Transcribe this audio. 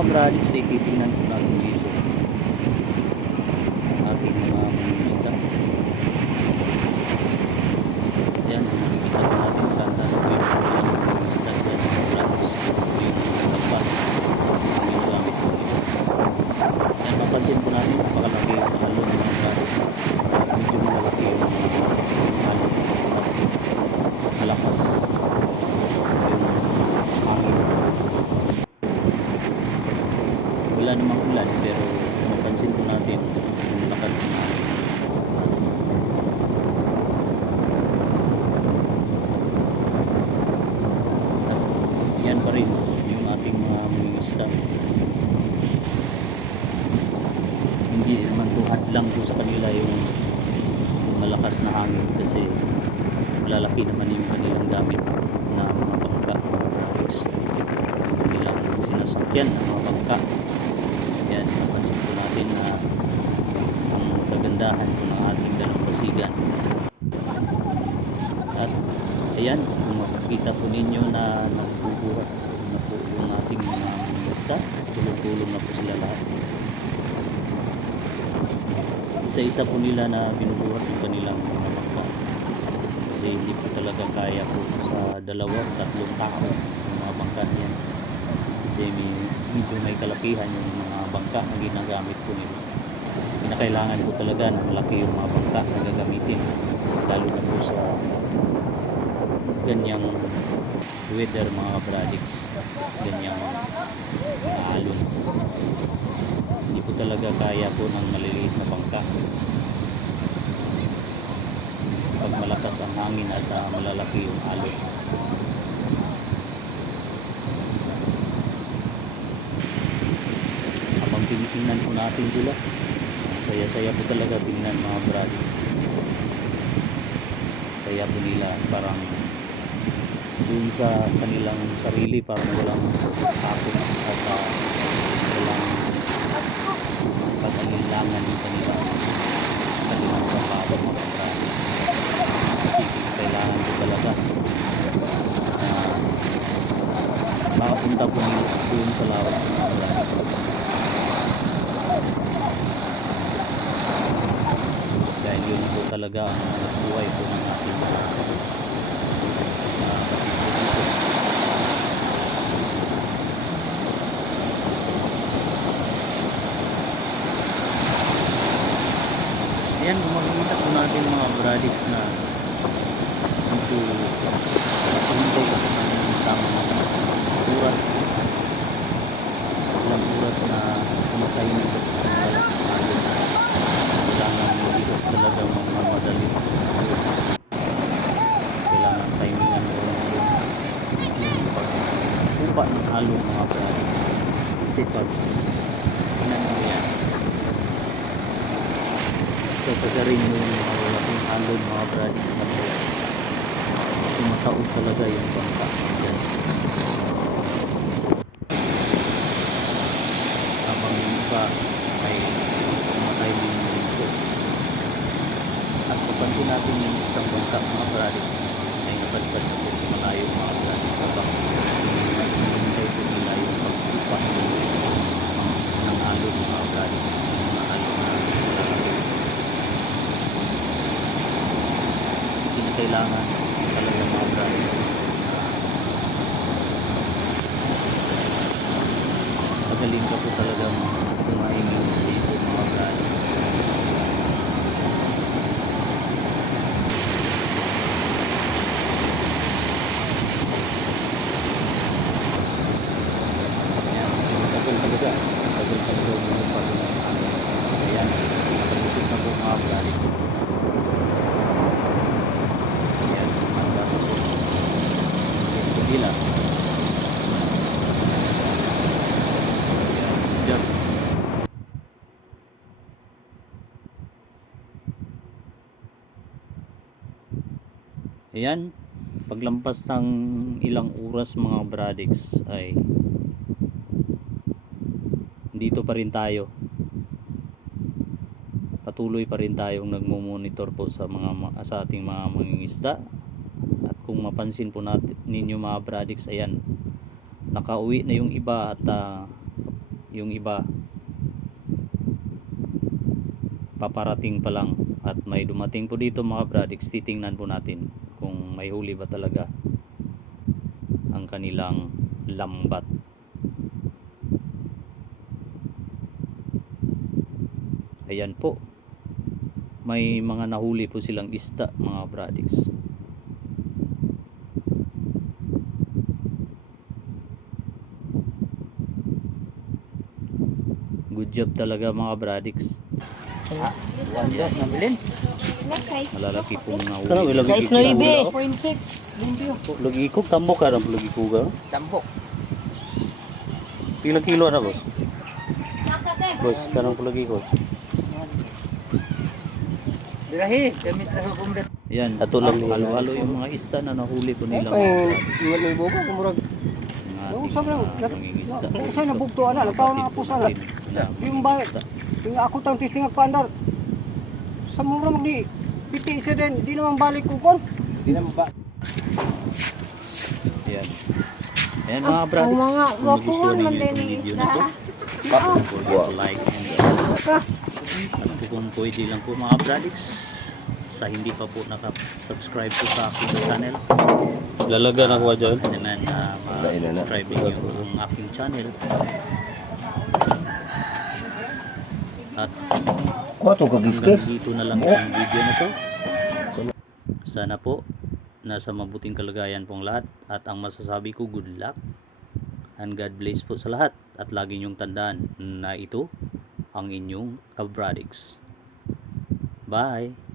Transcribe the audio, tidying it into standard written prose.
mga bradiks ay titingnan po natin dito ating mga mangingisda. Ayan, makikita po natin tanda na po yung kanilang mangingisda dyan mga bradiks. Yung lapat ang ginagamit po nila. Ayan, mapansin po natin napakalaki yung alon mga bradiks. Medyo malaki yung alon at malakas yung hangin. Wala namang ulan pero mapansin po natin yung lakas ng hangin. At yan pa rin yung ating mga mangingisda. Hindi naman po hadlang po sa kanila yung malakas na hangin kasi malalaki naman yung kanilang gamit na mga bangka, mga products, yung kanilang sinasakyan ng mga bangka. Yan, napansin po natin na ang kagandahan po ng ating dalampasigan. At ayan, kung makikita po ninyo na nagbubuhat na po yung ating mga mangingisda, tulong-tulong na po sila lahat. Isa-isa po nila na binubuhat yung kanilang mga bangka kasi hindi po talaga kaya po sa 2 o 3 tao yung mga bangka yan kasi medyo may kalakihan yung mga bangka na ginagamit po nila. Kinakailangan po talaga na malaki yung mga bangka na gagamitin lalo na po sa ganyang weather mga bradiks, ganyang alon. Hindi po talaga kaya po ng maliliit na bangka pag malakas ang hangin at malalaki yung alon. Habang tinitingnan po natin sila, saya-saya po talaga tingnan mga bradiks. Saya po nila, parang dun sa kanilang sarili parang walang takot at walang pag-alilangan yung kanilang trabaho mga bradiks. Kasi kailangan po talaga makapunta po dun sa lawak ng mga bradiks. Dahil yun po talaga ang buhay po ng ating ayan, makikita po natin mga bradiks na medyo pagpunto ng tamang oras, ilang oras na kumatay nito sa malaking alon. Kailangan hindi ko talaga magmamadali, kailangan timingan ko yung pagpupa ng alon mga bradiks kasi pag yan sasagarin mo yung mga malaking alon mga bradiks na po tumataod talaga yung bangka yan. Habang yung iba ay kumatay din dito at papansin natin yung isang bangka mga bradiks ay napadpad na po sa malayo mga bradiks habang hinihintay po nila yung pagpupa ng alon mga bradiks, mga alon na malalaki. Kailangan talaga mga bradiks magaling ka po talaga kumain dito mga bradiks. Ayan, tagal talaga bumupag. Ayan, pag-usip na po mga bradiks. Gila. Diyan. Ayan, paglampas ng ilang oras mga bradiks ay dito pa rin tayo. Patuloy pa rin tayong nagmo-monitor po sa sa ating mga mangingisda. At kung mapansin po natin ninyo mga bradiks, ayan, nakauwi na yung iba at yung iba paparating pa lang at may dumating po dito mga Bradix. Titingnan po natin kung may huli ba talaga ang kanilang lambat. Ayan po, may mga nahuli po silang isda mga Bradix. Good job talaga mga Bradix. Wanda, nabilin. Malalaki pong nahuli. Guys, no ibe. 0.6 limpyo. Lagi ko, tamo ka rin lagi ko ka. Tambok. Pila kilo na boss? Boss, kanang lagi ko. Birahi, gamit na sa kumdat. Yan, halo-halo yung mga isda na nahuli po nila. Iwan na ibo ko, kumurag. Kasi nabugto ana, nagkaw na po sana. Yung ba, yung ako tang testing ang pandar. Sa mura magdi, piti isa din, di naman balik ko kon. Di naman ba? Yan. Yan mga Bradix. Ang mga Kung nagustuhan gwapuhan ninyo man itong din video isda. na to, don't forget to like and at kung pwede lang po mga Bradix, sa hindi pa po nakasubscribe po sa aking channel, Lalagan ako dyan. ano naman ma-subscribe nyo ang aking channel. At Kwato hanggang dito na lang ang video na to. Sana po nasa mabuting kalagayan pong lahat, at ang masasabi ko, good luck and God bless po sa lahat, at lagi niyong tandaan na ito ang inyong Kabradix. Bye!